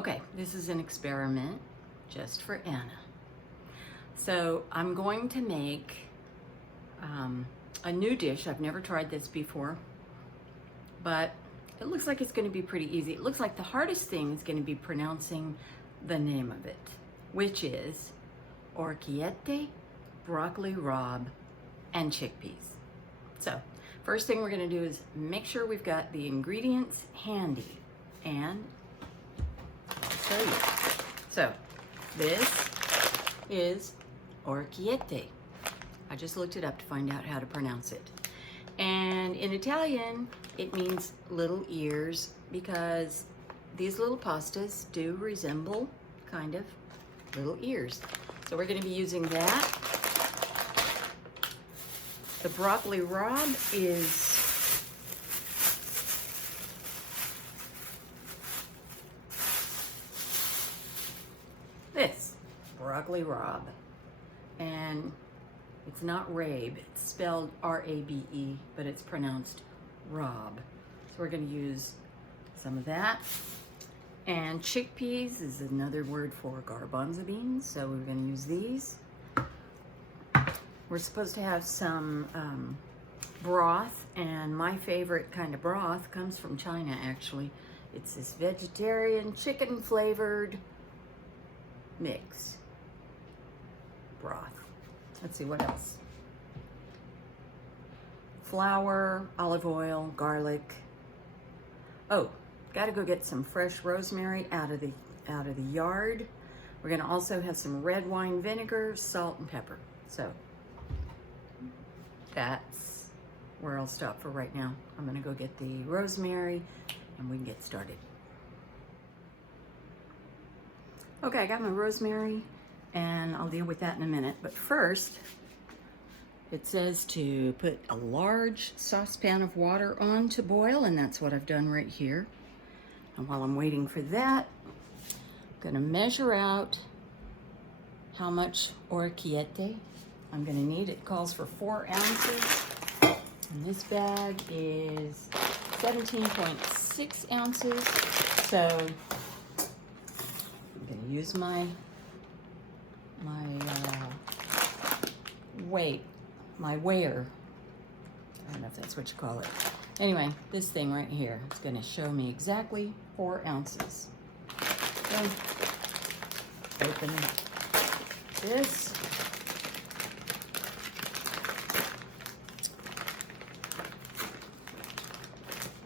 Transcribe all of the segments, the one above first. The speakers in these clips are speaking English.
Okay, this is an experiment just for Anna. So I'm going to make a new dish. I've never tried this before, but it looks like it's going to be pretty easy. It looks like the hardest thing is going to be pronouncing the name of it, which is Orecchiette, broccoli rabe, and chickpeas. So first thing we're going to do is make sure we've got the ingredients handy, and I'll show you. So this is Orecchiette. I just looked it up to find out how to pronounce it. And in Italian, it means little ears because these little pastas do resemble kind of little ears. So we're going to be using that. The broccoli rabe is this, broccoli rabe. And it's not Rabe, it's spelled R-A-B-E, but it's pronounced Rabe. So we're going to use some of that. And chickpeas is another word for garbanzo beans, so we're going to use these. We're supposed to have some broth, and my favorite kind of broth comes from China, actually. It's this vegetarian chicken flavored mix broth. Let's see, what else? Flour, olive oil, garlic. Oh, gotta go get some fresh rosemary out of the yard. We're gonna also have some red wine vinegar, salt, and pepper. So that's where I'll stop for right now. I'm gonna go get the rosemary and we can get started. Okay, I got my rosemary and I'll deal with that in a minute. But first, it says to put a large saucepan of water on to boil, and that's what I've done right here. And while I'm waiting for that, I'm gonna measure out how much Orecchiette I'm gonna need. It calls for 4 ounces, and this bag is 17.6 ounces. So I'm gonna use my weigher. I don't know if that's what you call it. Anyway, this thing right here is going to show me exactly 4 ounces. So, open this.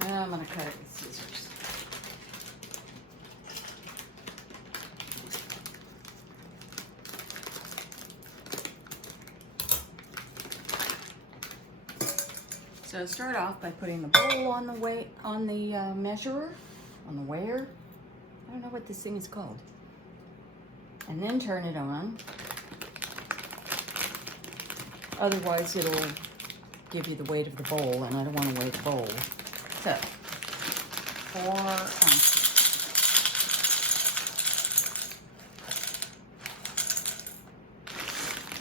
I'm going to cut it with scissors. So start off by putting the bowl on the measurer, on the weigher. I don't know what this thing is called. And then turn it on. Otherwise it'll give you the weight of the bowl, and I don't want to weigh the bowl. So, 4 ounces.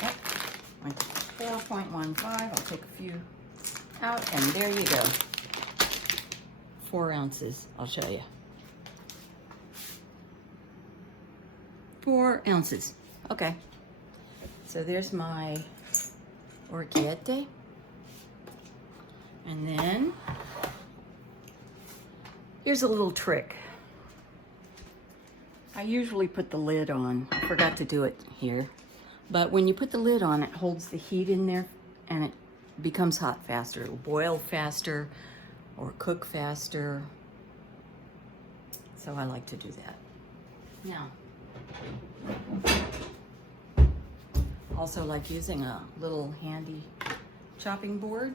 Yep, 4.15. I'll take a few out, and there you go. 4 ounces, I'll show you. 4 ounces. Okay. So there's my Orecchiette. And then here's a little trick. I usually put the lid on. I forgot to do it here. But when you put the lid on, it holds the heat in there and it becomes hot faster. It'll boil faster or cook faster. So I like to do that. Now, also like using a little handy chopping board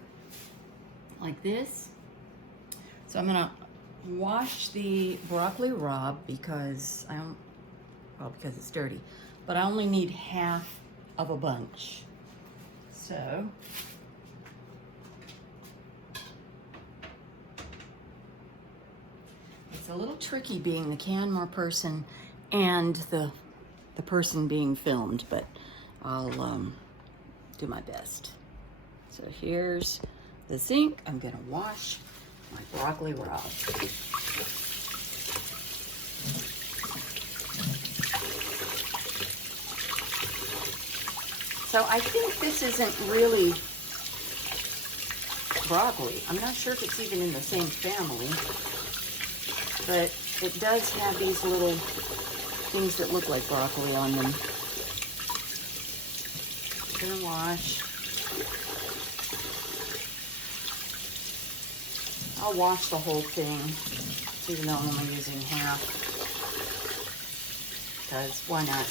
like this. So I'm gonna wash the broccoli rabe because because it's dirty, but I only need half of a bunch. So it's a little tricky being the camera person and the person being filmed, but I'll do my best. So here's the sink. I'm gonna wash my broccoli rabe. So I think this isn't really broccoli. I'm not sure if it's even in the same family, but it does have these little things that look like broccoli on them. Gonna wash. I'll wash the whole thing, even though I'm only using half, because why not?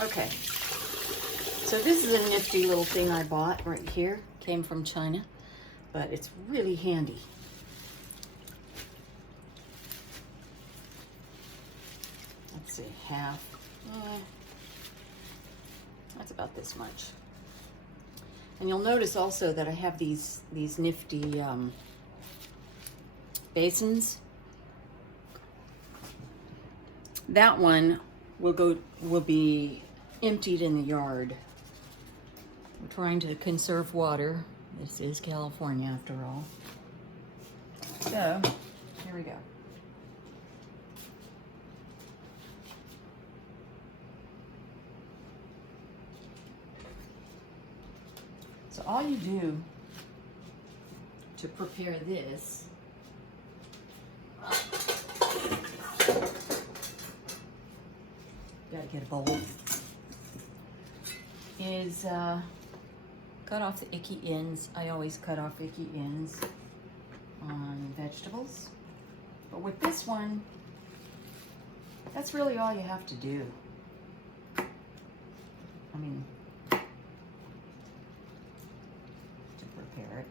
Okay, so this is a nifty little thing I bought right here. Came from China, but it's really handy. Let's see, half. That's about this much. And you'll notice also that I have these nifty basins. That one will be emptied in the yard. We're trying to conserve water. This is California after all. So, here we go. So all you do to prepare this gotta get a bowl, is cut off the icky ends. I always cut off icky ends on vegetables. But with this one, that's really all you have to do. I mean, to prepare it.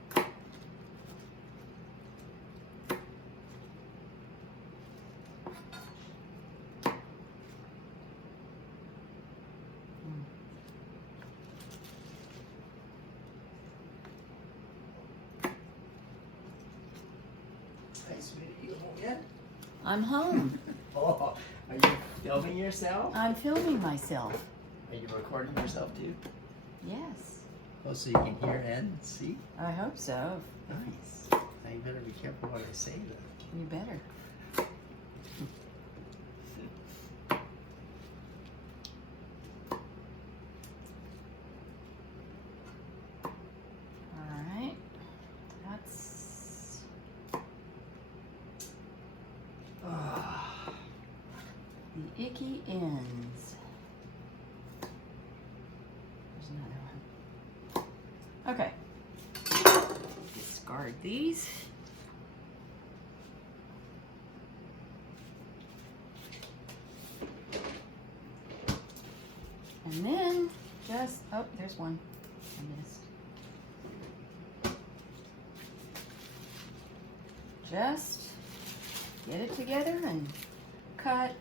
Hey, sweetie, you home yet? I'm home. Oh, are you filming yourself? I'm filming myself. Are you recording yourself too? Yes. Oh, so you can hear and see? I hope so. Nice. Now you better be careful what I say then. You better. All right. That's the icky ends. There's another one. Okay. Discard these. And then just, oh, there's one I missed. Just get it together and cut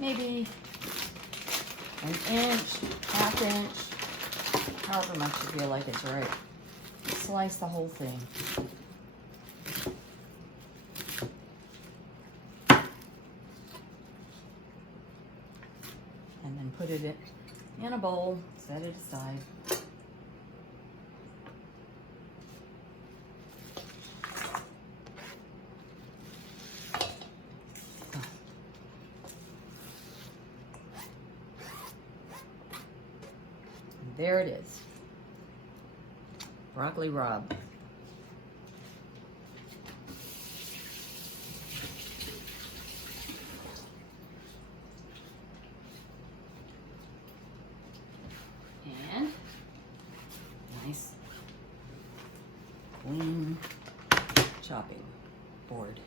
maybe an inch, half inch, however much you feel like it's right. Slice the whole thing. And then put it in a bowl, set it aside. And there it is. Broccoli Rabe. And nice clean chopping board.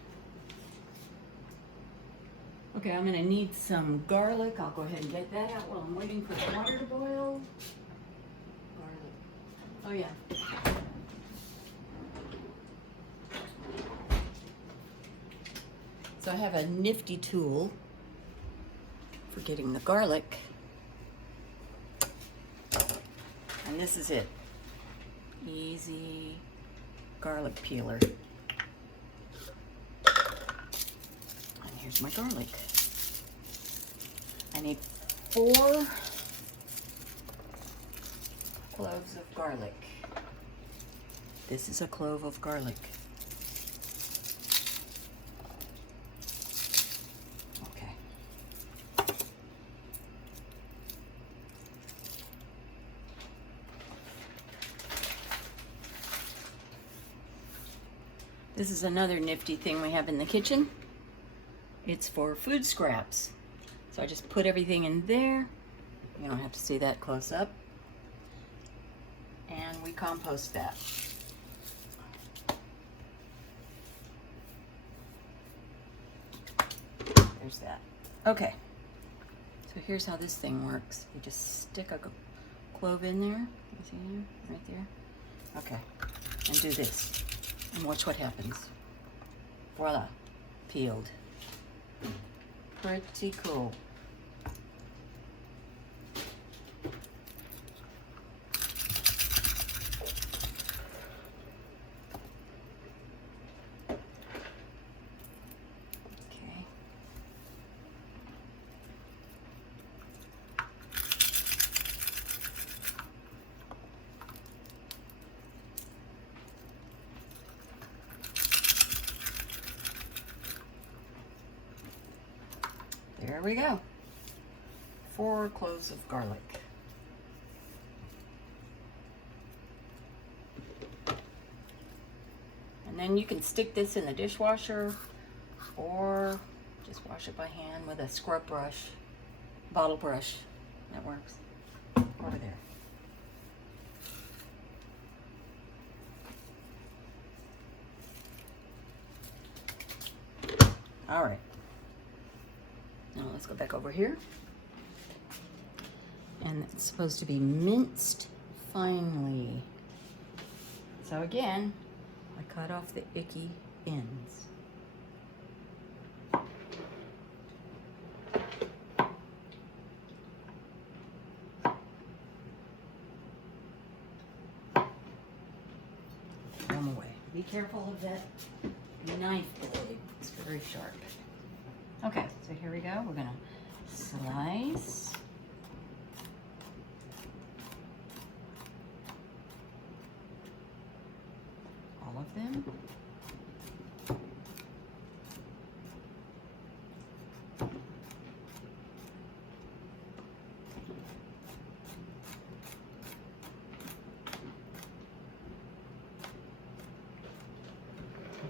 Okay, I'm gonna need some garlic. I'll go ahead and get that out while I'm waiting for the water to boil. Oh yeah. So I have a nifty tool for getting the garlic. And this is it. Easy garlic peeler. And here's my garlic. I need 4 cloves of garlic. This is a clove of garlic. Okay. This is another nifty thing we have in the kitchen. It's for food scraps. So I just put everything in there. You don't have to see that close up. And we compost that. There's that. Okay. So here's how this thing works. You just stick a clove in there. You see there? Right there. Okay. And do this. And watch what happens. Voila. Peeled. Pretty cool. Okay. There we go. 4 cloves of garlic. And then you can stick this in the dishwasher or just wash it by hand with a scrub brush, bottle brush. That works. Over there. All right. Now let's go back over here. And it's supposed to be minced finely. So again, I cut off the icky ends. Throw them away. Be careful of that knife blade. It's very sharp. Okay, so here we go. We're gonna slice. All of them.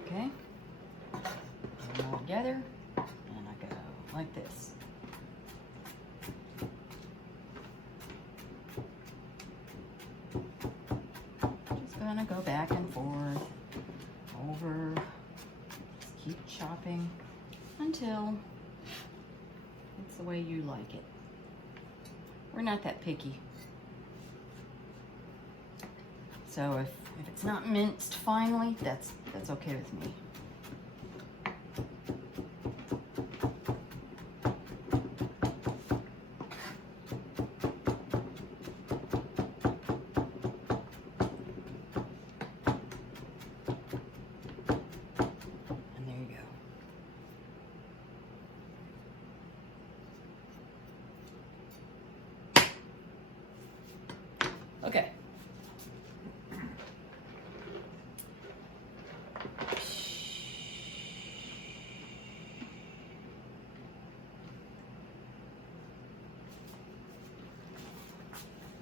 Okay. Put them all together. Like this. Just gonna go back and forth, over, just keep chopping until it's the way you like it. We're not that picky. So if it's not minced finely, that's okay with me. Okay.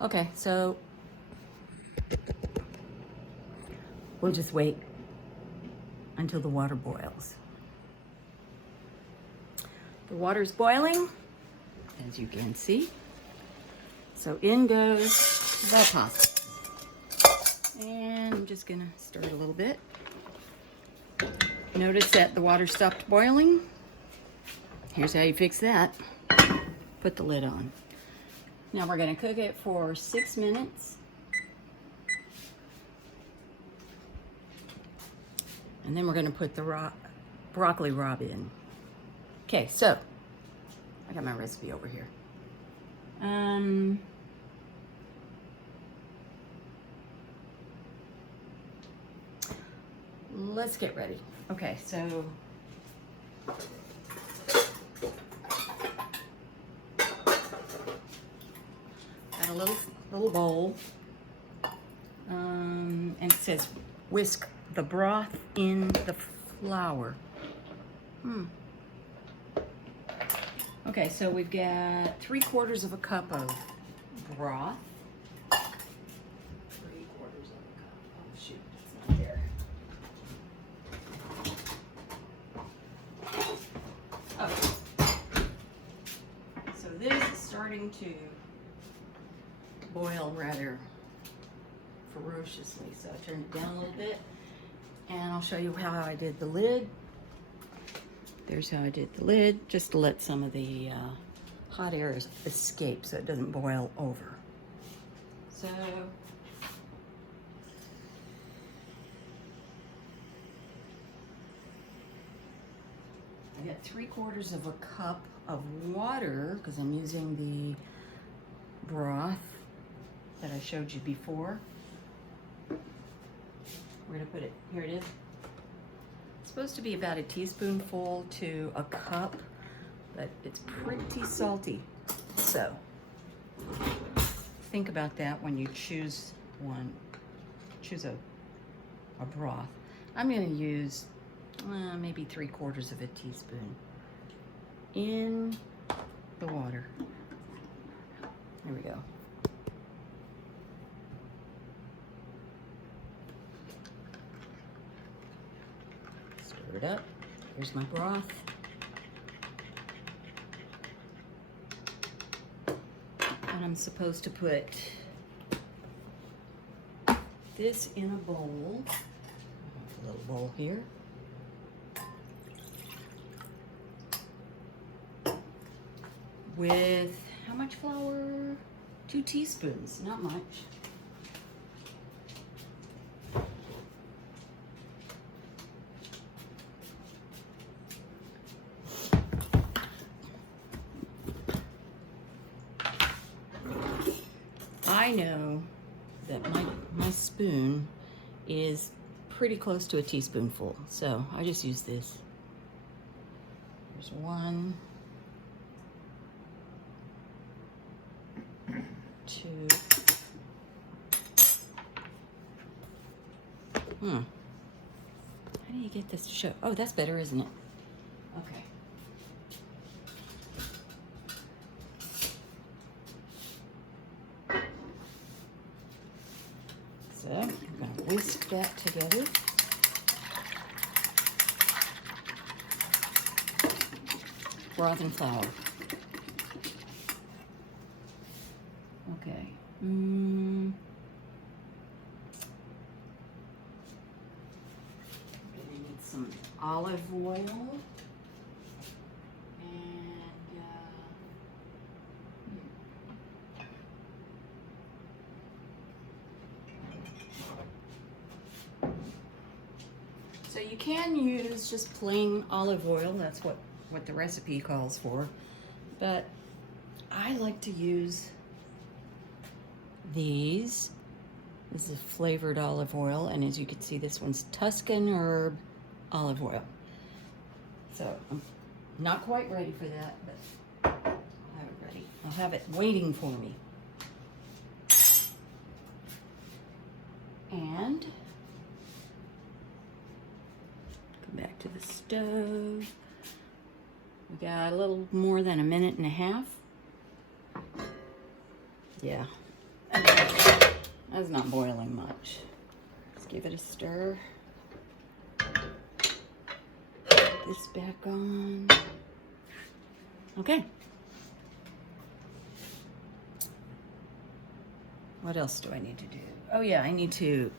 Okay, so we'll just wait until the water boils. The water's boiling, as you can see. So in goes the pasta. And I'm just gonna stir it a little bit. Notice that the water stopped boiling. Here's how you fix that. Put the lid on. Now we're gonna cook it for 6 minutes. And then we're gonna put the broccoli rabe in. Okay, so I got my recipe over here. Let's get ready. Okay, so got a little bowl, and it says whisk the broth in the flour. Okay, so we've got 3/4 of a cup of broth. 3/4 of a cup. Oh shoot, it's not there. starting to boil rather ferociously, so I turned it down a little bit. And I'll show you how I did the lid. There's how I did the lid, just to let some of the hot air escape so it doesn't boil over. So I got 3/4 of a cup of water because I'm using the broth that I showed you before. Where to put it? Here it is. It's supposed to be about a teaspoonful to a cup, but it's pretty salty. So think about that when you choose one. Choose a broth. I'm going to use maybe 3/4 of a teaspoon in the water. There we go. Stir it up. Here's my broth. And I'm supposed to put this in a bowl. A little bowl here. With how much flour? 2 teaspoons, not much. I know that my spoon is pretty close to a teaspoonful, so I just use this. There's 1, 2. How do you get this to show? Oh, that's better, isn't it? Okay. So I'm going to whisk that together. Broth and flour. Okay. I'm going to need some olive oil. So you can use just plain olive oil, that's what the recipe calls for, but I like to use these. This is flavored olive oil, and as you can see, this one's Tuscan herb olive oil. So I'm not quite ready for that, but I'll have it ready. I'll have it waiting for me. And back to the stove. We got a little more than 1.5 minutes. Yeah, that's not boiling much. Let's give it a stir. Put this back on. Okay. What else do I need to do? Oh yeah, I need to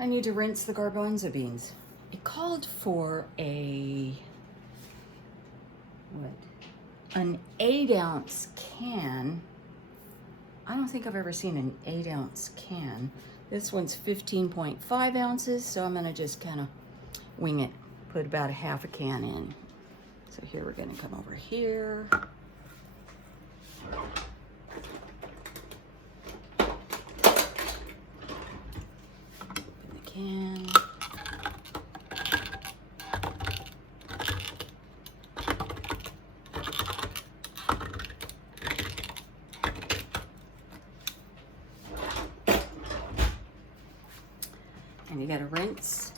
rinse the garbanzo beans. It called for an 8-ounce can. I don't think I've ever seen an 8-ounce can. This one's 15.5 ounces, so I'm gonna just kind of wing it. Put about 1/2 can in. So here we're gonna come over here. Open the can. And you gotta rinse.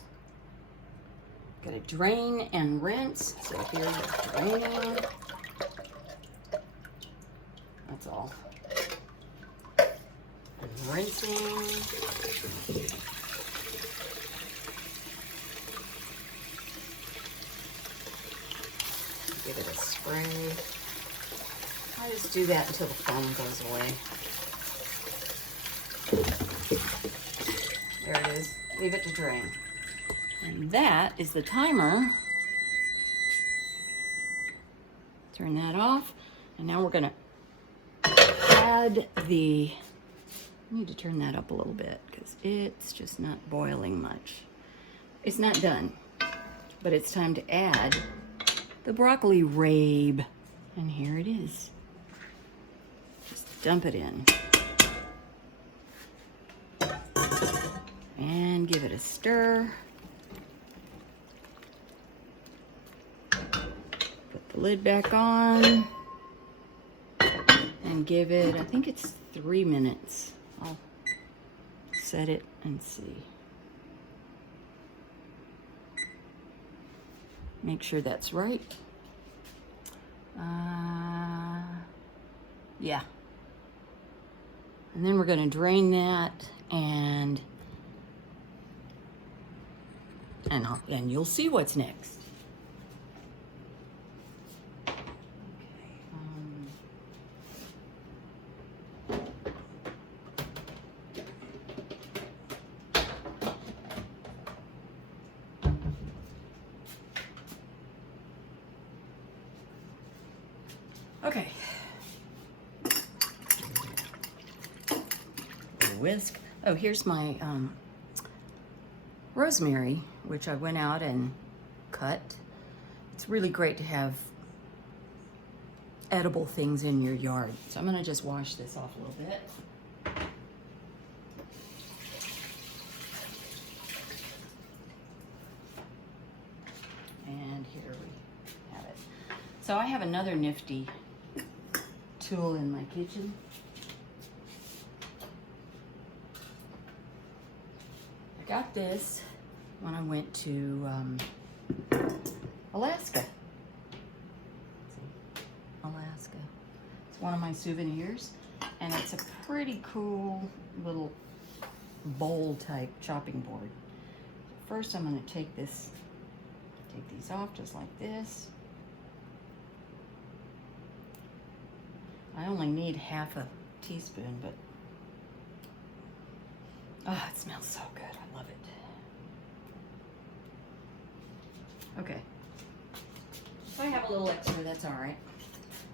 Gotta drain and rinse. So here you're draining. That's all. And rinsing. Give it a spray. I I just do that until the foam goes away. There it is. Leave it to drain. And that is the timer. Turn that off. And now we're gonna add the, I need to turn that up a little bit because it's just not boiling much. It's not done, but it's time to add the broccoli rabe. And here it is. Just dump it in. And give it a stir. Put the lid back on. And give it, I think it's 3 minutes. I'll set it and see. Make sure that's right. Yeah. And then we're going to drain that and you'll see what's next. Okay. Whisk. Oh, here's my rosemary, which I went out and cut. It's really great to have edible things in your yard. So I'm gonna just wash this off a little bit. And here we have it. So I have another nifty tool in my kitchen. I got this when I went to Alaska. Alaska. It's one of my souvenirs, and it's a pretty cool little bowl type chopping board. First I'm going to take these off just like this. I only need half a teaspoon, but oh, it smells so good. I love it. Okay. If I have a little extra, that's all right.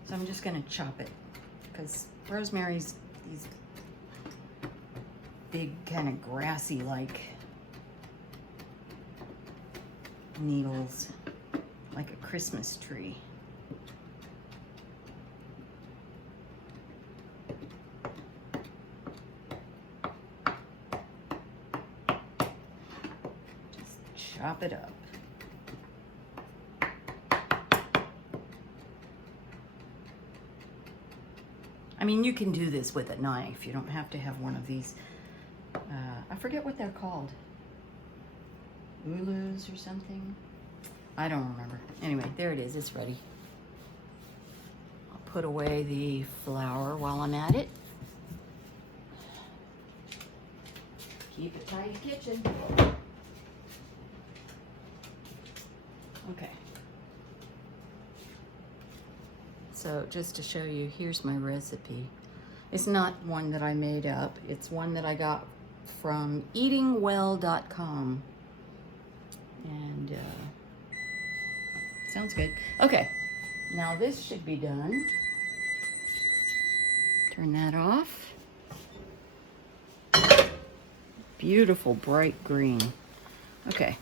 So I'm just gonna chop it because rosemary's these big kind of grassy like needles, like a Christmas tree. Chop it up. I mean, you can do this with a knife. You don't have to have one of these. I forget what they're called. Ulus or something. I don't remember. Anyway, there it is. It's ready. I'll put away the flour while I'm at it. Keep a tidy kitchen. Okay. So just to show you, here's my recipe. It's not one that I made up. It's one that I got from eatingwell.com. And sounds good. Okay, now this should be done. Turn that off. Beautiful bright green. Okay.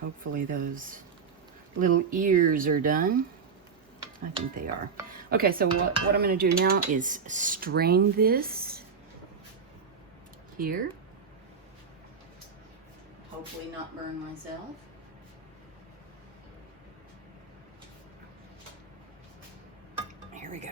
Hopefully those little ears are done. I think they are. Okay, so what I'm going to do now is strain this here. Hopefully not burn myself. Here we go.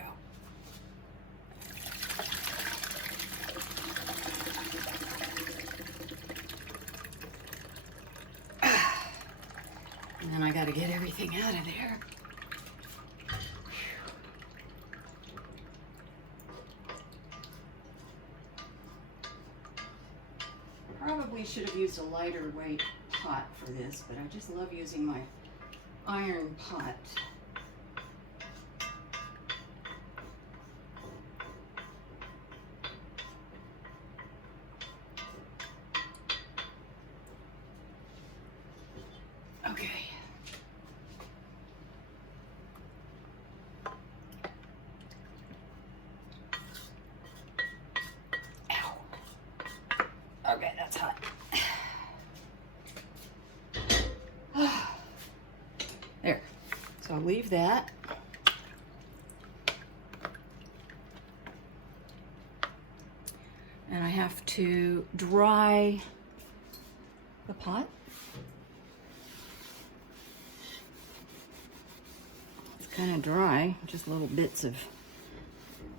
And then I got to get everything out of there. Probably should have used a lighter weight pot for this, but I just love using my iron pot. Okay. Ow. Okay, that's hot. There. So I'll leave that. And I have to dry the pot. It's kind of dry, just little bits of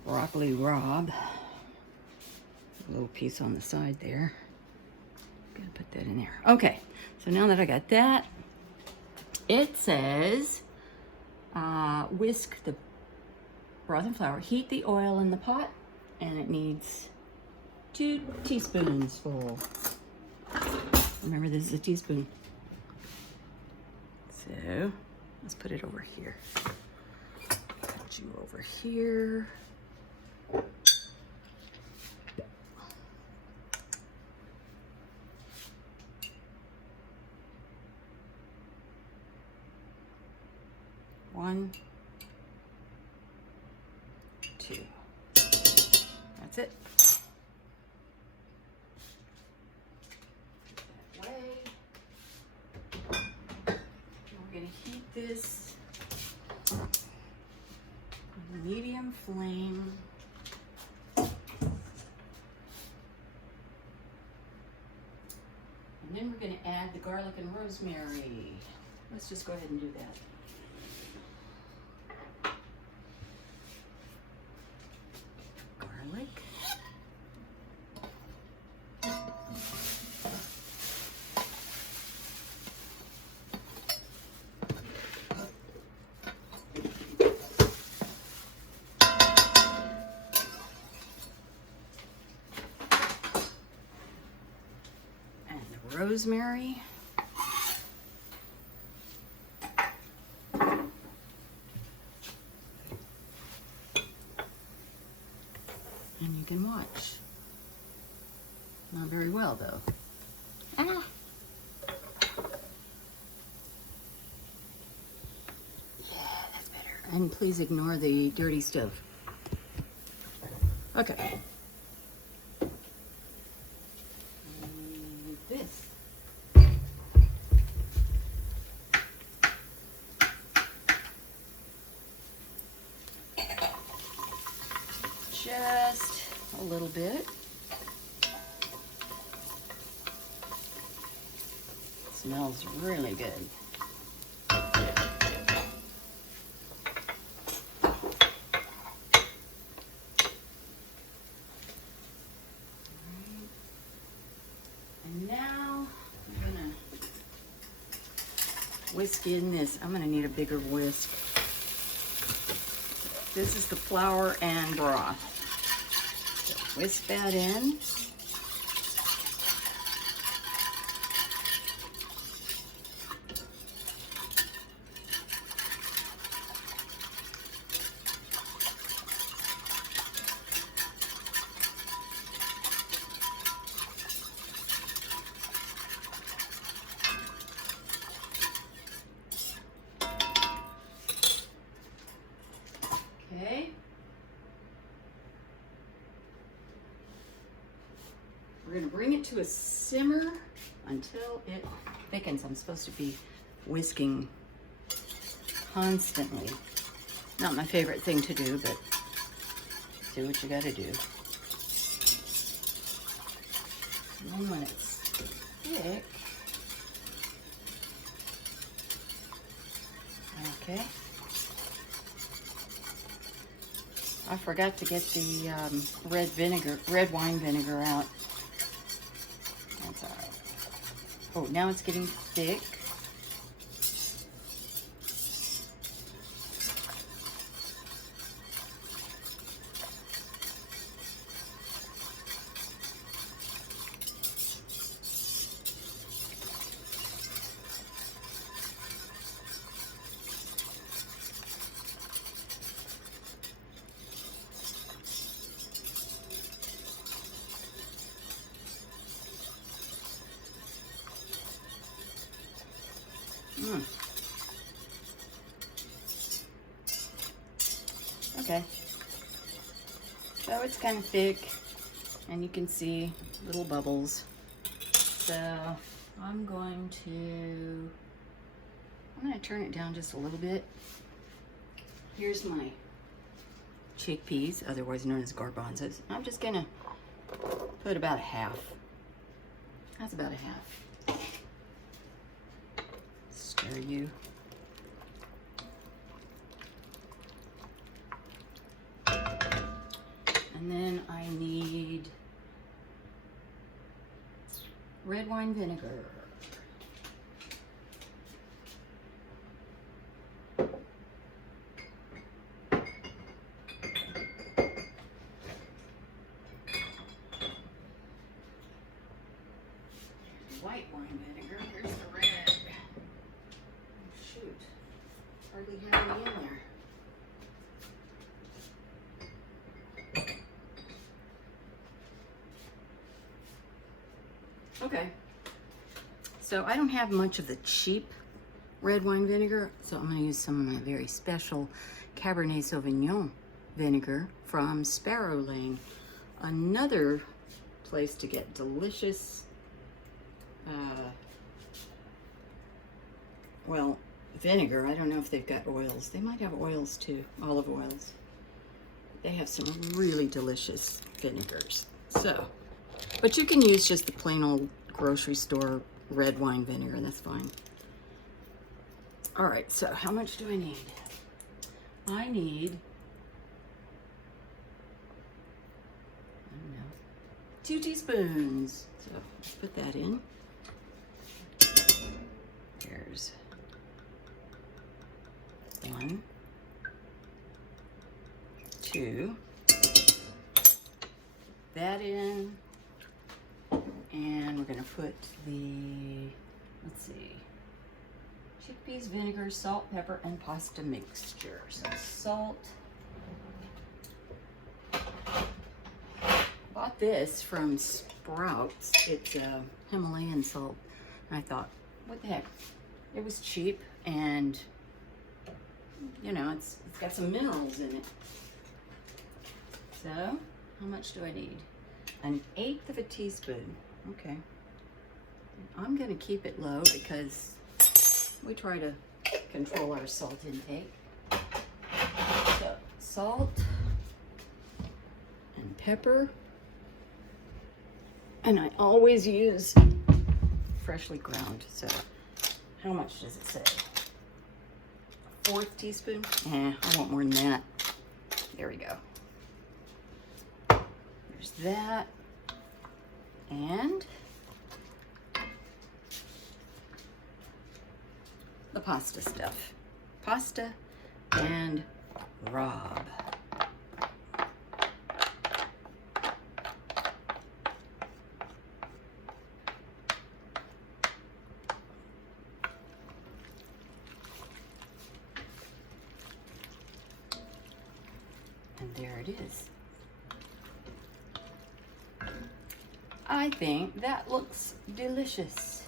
broccoli rabe. A little piece on the side there. Gonna put that in there. Okay, so now that I got that, it says whisk the broth and flour, heat the oil in the pot, and it needs 2 teaspoons full. Remember, this is a teaspoon. So let's put it over here. Put you over here. One, 2. That's it. That way. We're going to heat this on medium flame. And then we're going to add the garlic and rosemary. Let's just go ahead and do that. Garlic. And the rosemary. And you can watch. Not very well, though. Ah. Yeah, that's better. And please ignore the dirty stove. Okay. And this. Just a little bit. Smells really good. And now I'm gonna whisk in this. I'm gonna need a bigger whisk. This is the flour and broth. So whisk that in. Okay. We're going to bring it to a simmer until it thickens. I'm supposed to be whisking constantly. Not my favorite thing to do, but do what you got to do. And then when it's thick, okay. I forgot to get the red wine vinegar out. That's all right. Oh, now it's getting thick. Okay. So it's kind of thick, and you can see little bubbles. So I'm going to turn it down just a little bit. Here's my chickpeas, otherwise known as garbanzos. I'm just gonna put about a half. That's about a half. Stir you. And then I need red wine vinegar. White wine vinegar. Here's the red. Oh, shoot. Hardly have any in there. Okay. So I don't have much of the cheap red wine vinegar, so I'm going to use some of my very special Cabernet Sauvignon vinegar from Sparrow Lane. Another place to get delicious well, vinegar. I don't know if they've got oils. They might have oils too, olive oils. They have some really delicious vinegars. So, but you can use just the plain old grocery store red wine vinegar. That's fine. All right, so how much do I need? I need, I don't know, 2 teaspoons. So let's put that in. There's 1, 2. That in. And we're gonna put the, let's see, chickpeas, vinegar, salt, pepper, and pasta mixture. So salt. Bought this from Sprouts. It's Himalayan salt. And I thought, what the heck? It was cheap, and you know, it's got some minerals in it. So, how much do I need? 1/8 of a teaspoon. Okay. I'm going to keep it low because we try to control our salt intake. So, salt and pepper. And I always use freshly ground. So, how much does it say? 1/4 teaspoon? I want more than that. There we go. There's that. And the pasta stuff. Pasta and Rabe. And there it is. I think that looks delicious.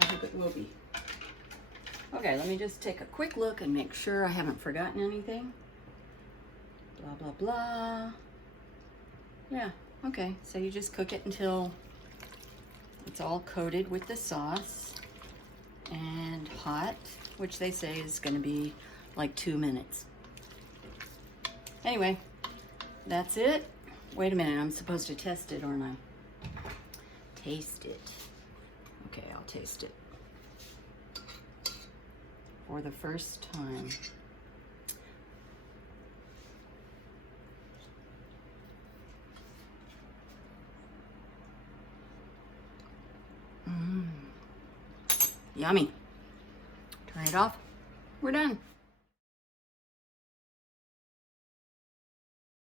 I hope it will be. Okay, let me just take a quick look and make sure I haven't forgotten anything. Blah, blah, blah. Yeah, okay, so you just cook it until it's all coated with the sauce and hot, which they say is gonna be like 2 minutes. Anyway, that's it. Wait a minute, I'm supposed to test it, aren't I? Taste it. Okay, I'll taste it. For the first time. Yummy. Turn it off. We're done.